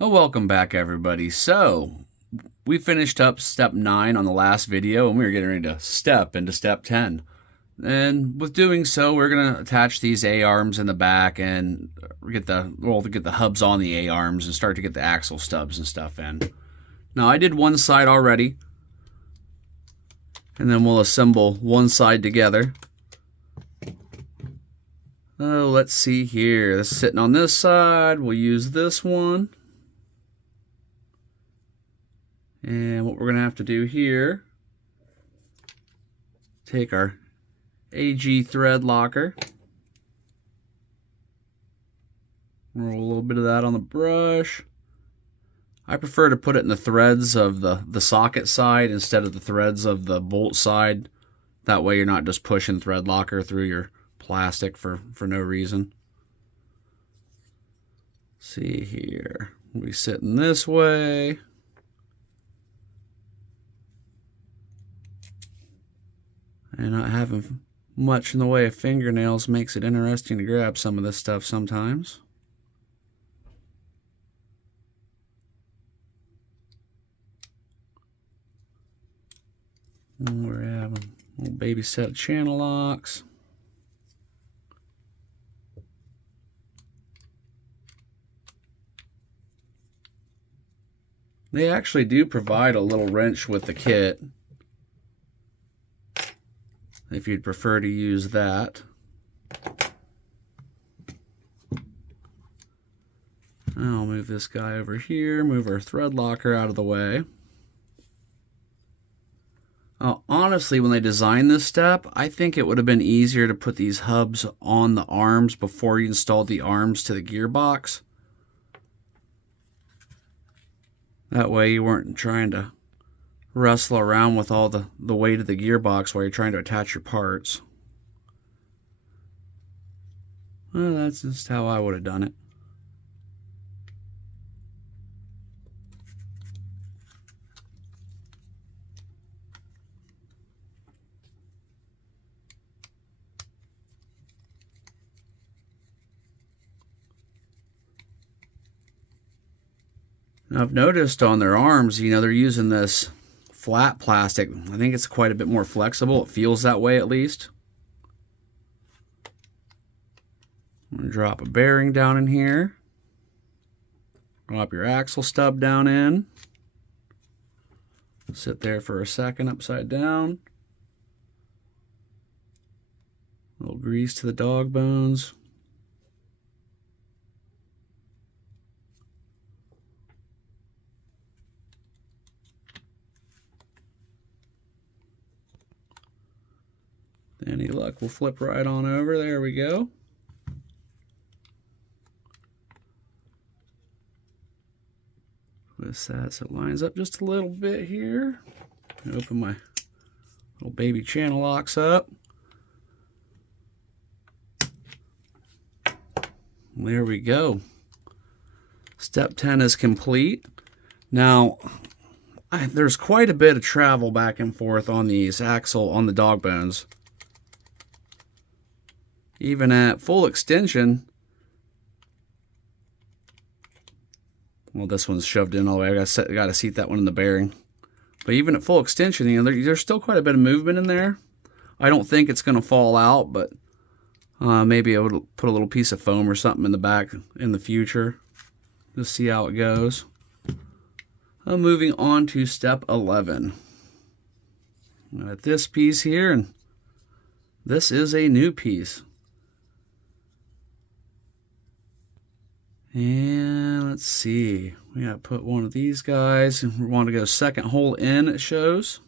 Well, welcome back, everybody. So, we finished up step 9 on the last video, and we were getting ready to step into step 10. And with doing so, we're going to attach these A-arms in the back and get the hubs on the A-arms and start to get the axle stubs and stuff in. Now, I did one side already, and then we'll assemble one side together. Oh, let's see here. This is sitting on this side. We'll use this one. And what we're going to have to do here, take our AG thread locker, roll a little bit of that on the brush. I prefer to put it in the threads of the socket side instead of the threads of the bolt side. That way you're not just pushing thread locker through your plastic for no reason. Let's see here, we'll be sitting this way. And not having much in the way of fingernails makes it interesting to grab some of this stuff sometimes. And we're having a little baby set of channel locks. They actually do provide a little wrench with the kit, if you'd prefer to use that. I'll move this guy over here, move our thread locker out of the way. Honestly, when they designed this step, I think it would have been easier to put these hubs on the arms before you installed the arms to the gearbox. That way you weren't trying to wrestle around with all the weight of the gearbox while you're trying to attach your parts. Well, that's just how I would have done it. Now, I've noticed on their arms, they're using this flat plastic. I think it's quite a bit more flexible. It feels that way, at least. I'm going to drop a bearing down in here. Drop your axle stub down in. Sit there for a second upside down. A little grease to the dog bones. Any luck, we'll flip right on over. There we go. Twist that so it lines up just a little bit here. Open my little baby channel locks up. There we go. Step 10 is complete. Now, there's quite a bit of travel back and forth on these axle on the dog bones. Even at full extension, well, this one's shoved in all the way. I got to seat that one in the bearing. But even at full extension, there's still quite a bit of movement in there. I don't think it's going to fall out, but maybe I would put a little piece of foam or something in the back in the future. Just see how it goes. Moving on to step 11. At this piece here, and this is a new piece. And let's see, we gotta put one of these guys. We want to go second hole in, it shows.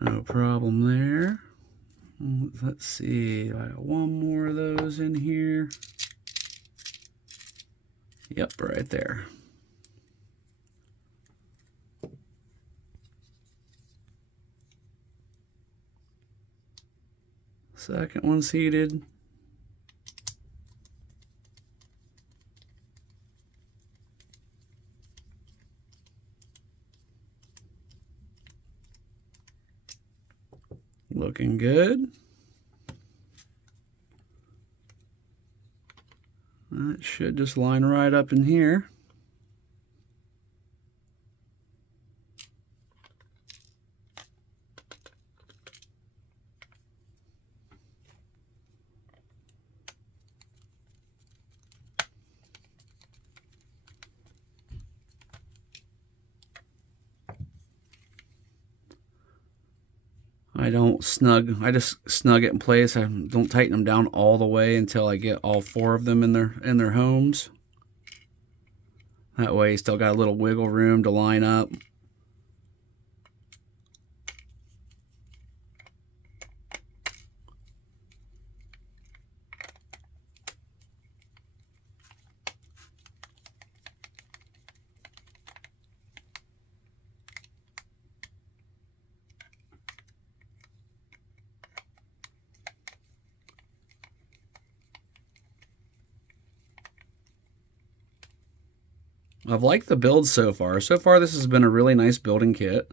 No problem there. Let's see, I got one more of those in here. Yep, right there. Second one seated. Looking good. That should just line right up in here. I just snug it in place. I don't tighten them down all the way until I get all 4 of them in their homes. That way you still got a little wiggle room to line up. I've liked the build so far. So far, this has been a really nice building kit.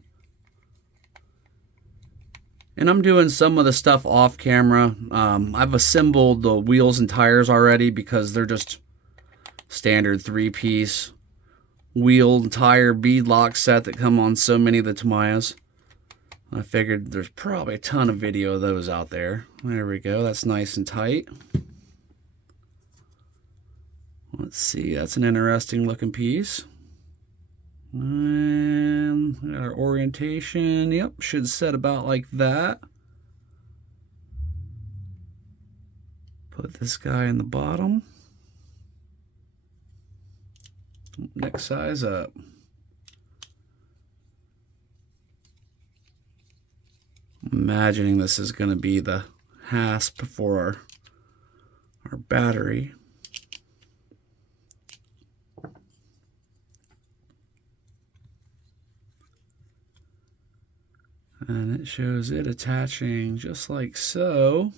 And I'm doing some of the stuff off camera. I've assembled the wheels and tires already because they're just standard 3-piece wheel and tire beadlock set that come on so many of the Tamiyas. I figured there's probably a ton of video of those out there. There we go. That's nice and tight. Let's see, that's an interesting looking piece. And our orientation, yep, should set about like that. Put this guy in the bottom. Next size up. I'm imagining this is going to be the hasp for our battery. And it shows it attaching just like so.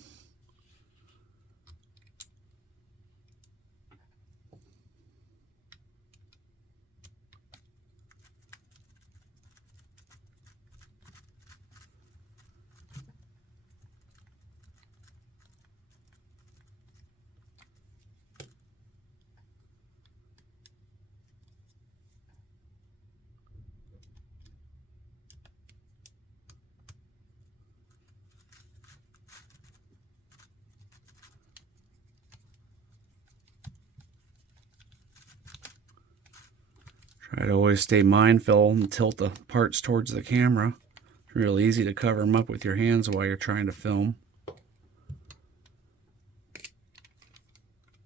Try to always stay mindful and tilt the parts towards the camera. It's real easy to cover them up with your hands while you're trying to film.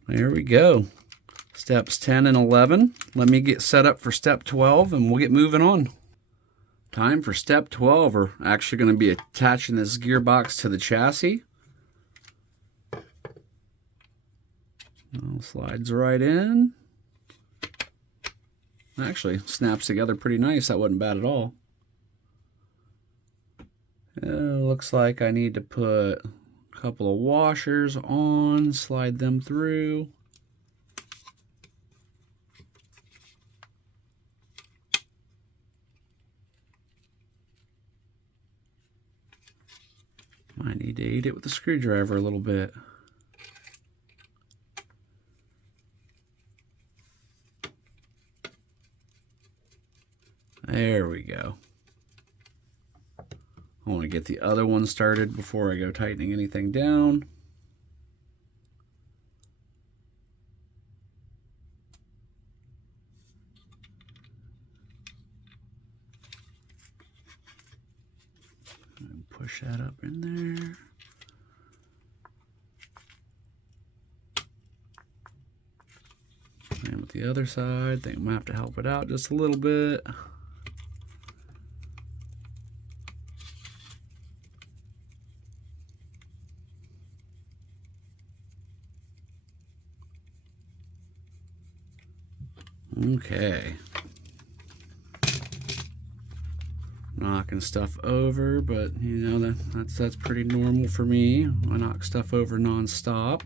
There we go. Steps 10 and 11. Let me get set up for step 12 and we'll get moving on. Time for step 12. We're actually going to be attaching this gearbox to the chassis. Slides right in. Actually snaps together pretty nice. That wasn't bad at all. Looks like I need to put a couple of washers on, slide them through. Might need to aid it with the screwdriver a little bit. There we go. I want to get the other one started before I go tightening anything down. And push that up in there. And with the other side, I think I'm going to have to help it out just a little bit. Okay. Knocking stuff over, but you know that's pretty normal for me. I knock stuff over non-stop.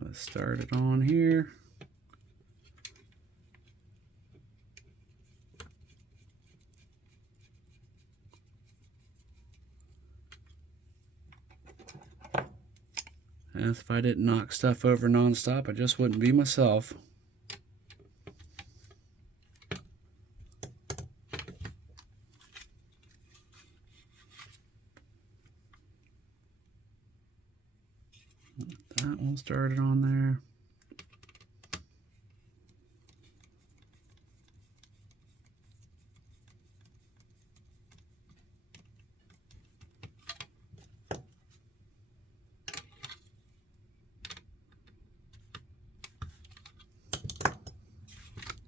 Let's start it on here. If I didn't knock stuff over nonstop, I just wouldn't be myself. That one started on there.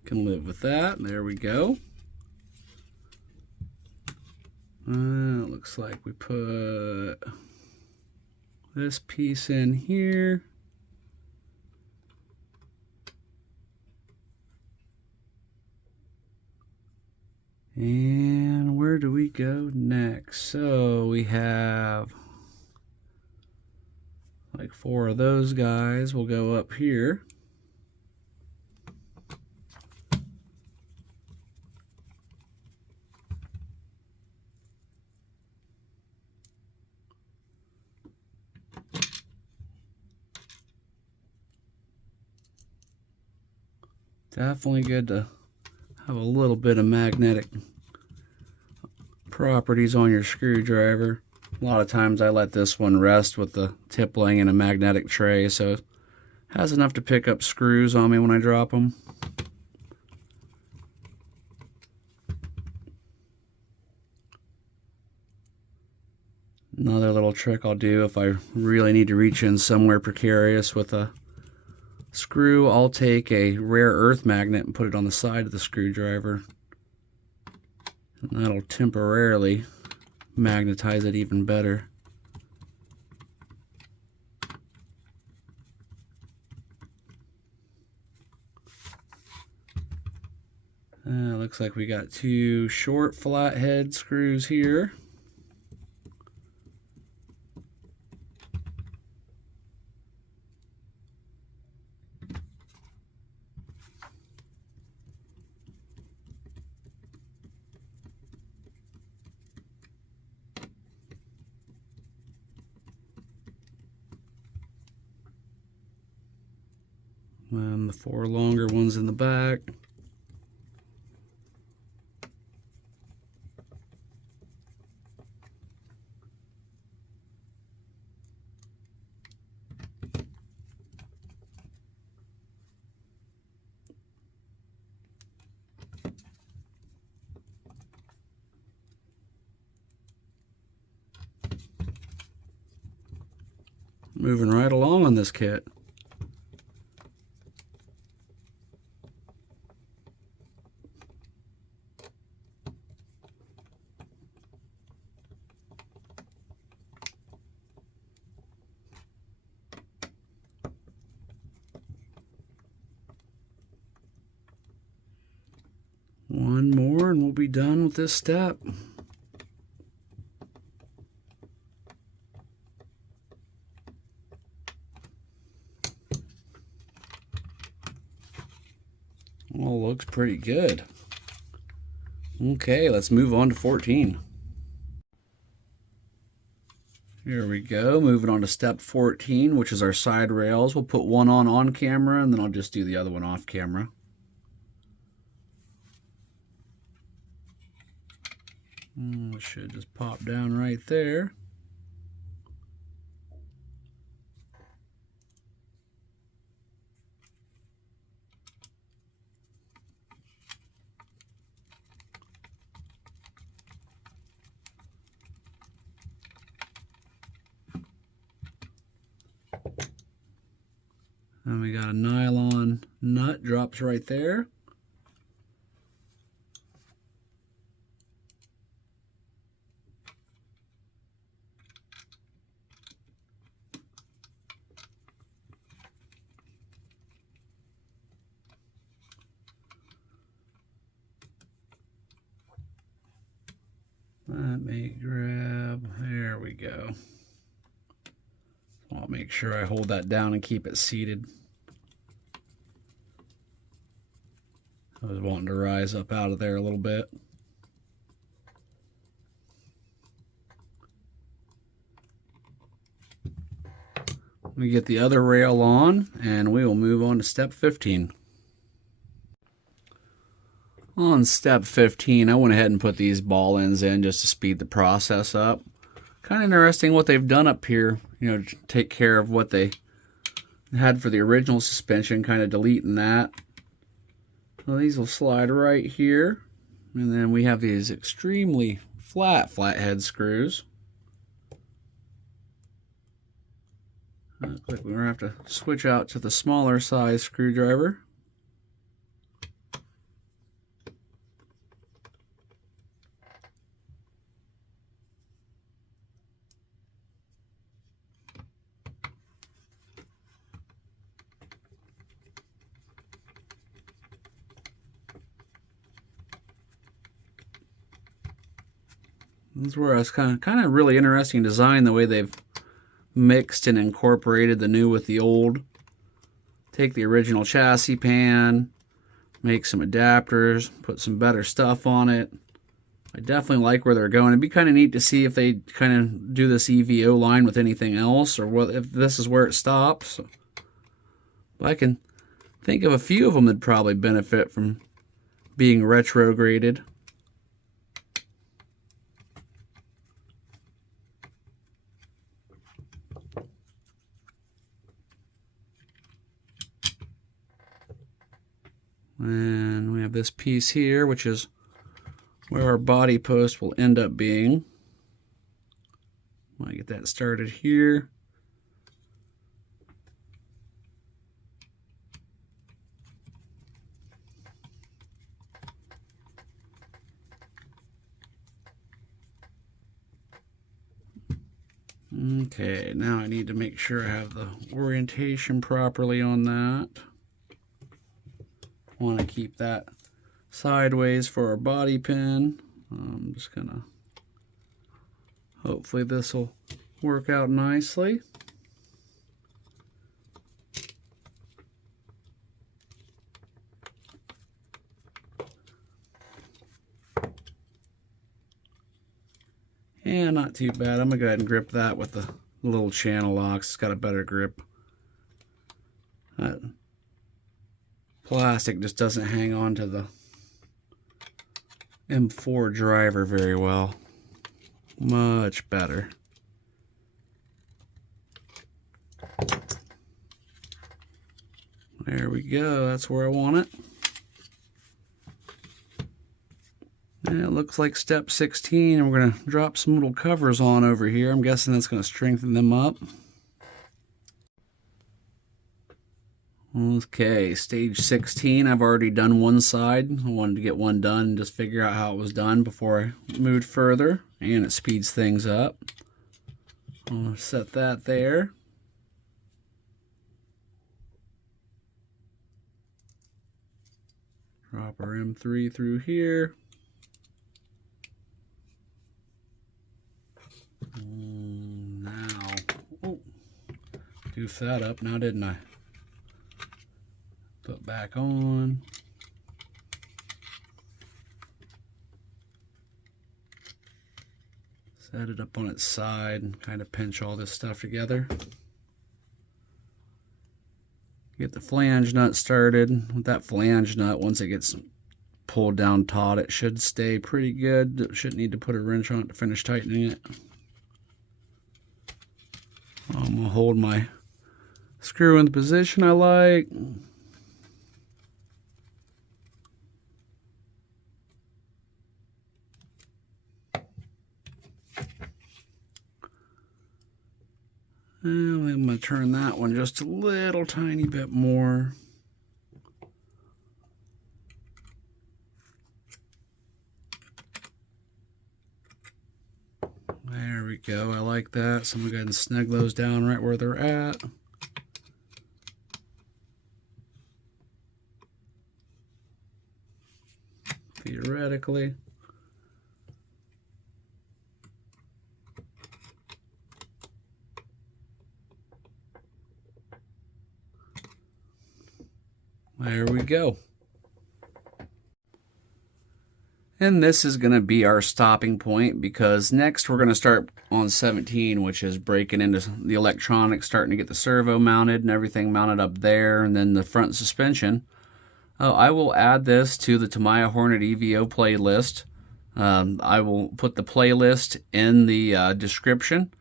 Can live with that. There we go. It looks like we put this piece in here. And where do we go next? So we have like 4 of those guys. We'll go up here. Definitely good to have a little bit of magnetic properties on your screwdriver. A lot of times I let this one rest with the tip laying in a magnetic tray, so it has enough to pick up screws on me when I drop them. Another little trick I'll do if I really need to reach in somewhere precarious with a screw, I'll take a rare earth magnet and put it on the side of the screwdriver. And that'll temporarily magnetize it even better. Looks like we got 2 short flathead screws here. And the 4 longer ones in the back. Moving right along on this kit. One more and we'll be done with this step. Well, looks pretty good. Okay, let's move on to 14. Here we go, moving on to step 14, which is our side rails. We'll put one on camera, and then I'll just do the other one off camera. It should just pop down right there. And we got a nylon nut, drops right there. Let me grab, there we go. I'll make sure I hold that down and keep it seated. I was wanting to rise up out of there a little bit. We get the other rail on, and we will move on to step 15. On step 15, I went ahead and put these ball ends in just to speed the process up. Kind of interesting what they've done up here, you know, to take care of what they had for the original suspension, kind of deleting that. Well, these will slide right here, and then we have these extremely flathead screws. Looks like we're going to have to switch out to the smaller size screwdriver. This is where it's kind of really interesting design, the way they've mixed and incorporated the new with the old. Take the original chassis pan, make some adapters, put some better stuff on it. I definitely like where they're going. It'd be kind of neat to see if they kind of do this EVO line with anything else, or what, if this is where it stops. But I can think of a few of them that probably benefit from being retrograded. And we have this piece here, which is where our body post will end up being. I'll get that started here. Okay, now I need to make sure I have the orientation properly on that. Want to keep that sideways for our body pin. I'm just gonna, hopefully this will work out nicely. Yeah, not too bad. I'm gonna go ahead and grip that with the little channel locks. It's got a better grip. That plastic just doesn't hang on to the M4 driver very well. Much better. There we go. That's where I want it. And it looks like step 16, and we're going to drop some little covers on over here. I'm guessing that's going to strengthen them up. Okay, stage 16, I've already done one side. I wanted to get one done and just figure out how it was done before I moved further, and it speeds things up. I'll set that there. Drop our M3 through here. Now, oh, goofed that up now, didn't I? Put back on. Set it up on its side and kind of pinch all this stuff together. Get the flange nut started. With that flange nut, once it gets pulled down taut, it should stay pretty good. Shouldn't need to put a wrench on it to finish tightening it. I'm going to hold my screw in the position I like. And I'm going to turn that one just a little tiny bit more. There we go. I like that. So I'm going to go ahead and snug those down right where they're at. Theoretically. There we go. And this is going to be our stopping point, because next we're going to start on 17, which is breaking into the electronics, starting to get the servo mounted and everything mounted up there, and then the front suspension. I will add this to the Tamiya Hornet Evo playlist. I will put the playlist in the description.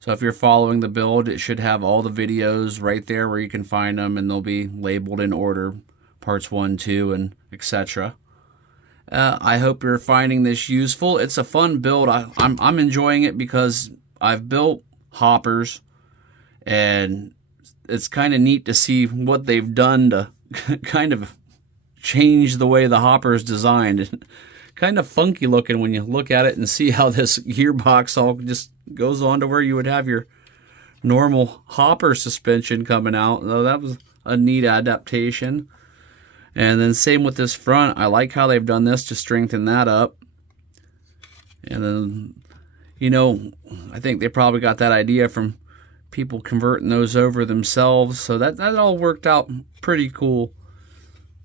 So if you're following the build, it should have all the videos right there where you can find them, and they'll be labeled in order, parts 1, 2, and etc. I hope you're finding this useful. It's a fun build. I'm enjoying it because I've built hoppers, and it's kind of neat to see what they've done to kind of change the way the hopper is designed. Kind of funky looking when you look at it and see how this gearbox all just goes on to where you would have your normal hopper suspension coming out. So that was a neat adaptation. And then same with this front. I like how they've done this to strengthen that up. And then, you know, I think they probably got that idea from people converting those over themselves. So that all worked out pretty cool.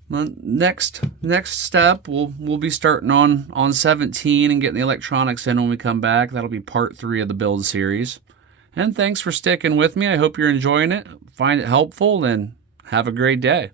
Next step, we'll be starting on 17 and getting the electronics in when we come back. That'll be part 3 of the build series. And thanks for sticking with me. I hope you're enjoying it, find it helpful, and have a great day.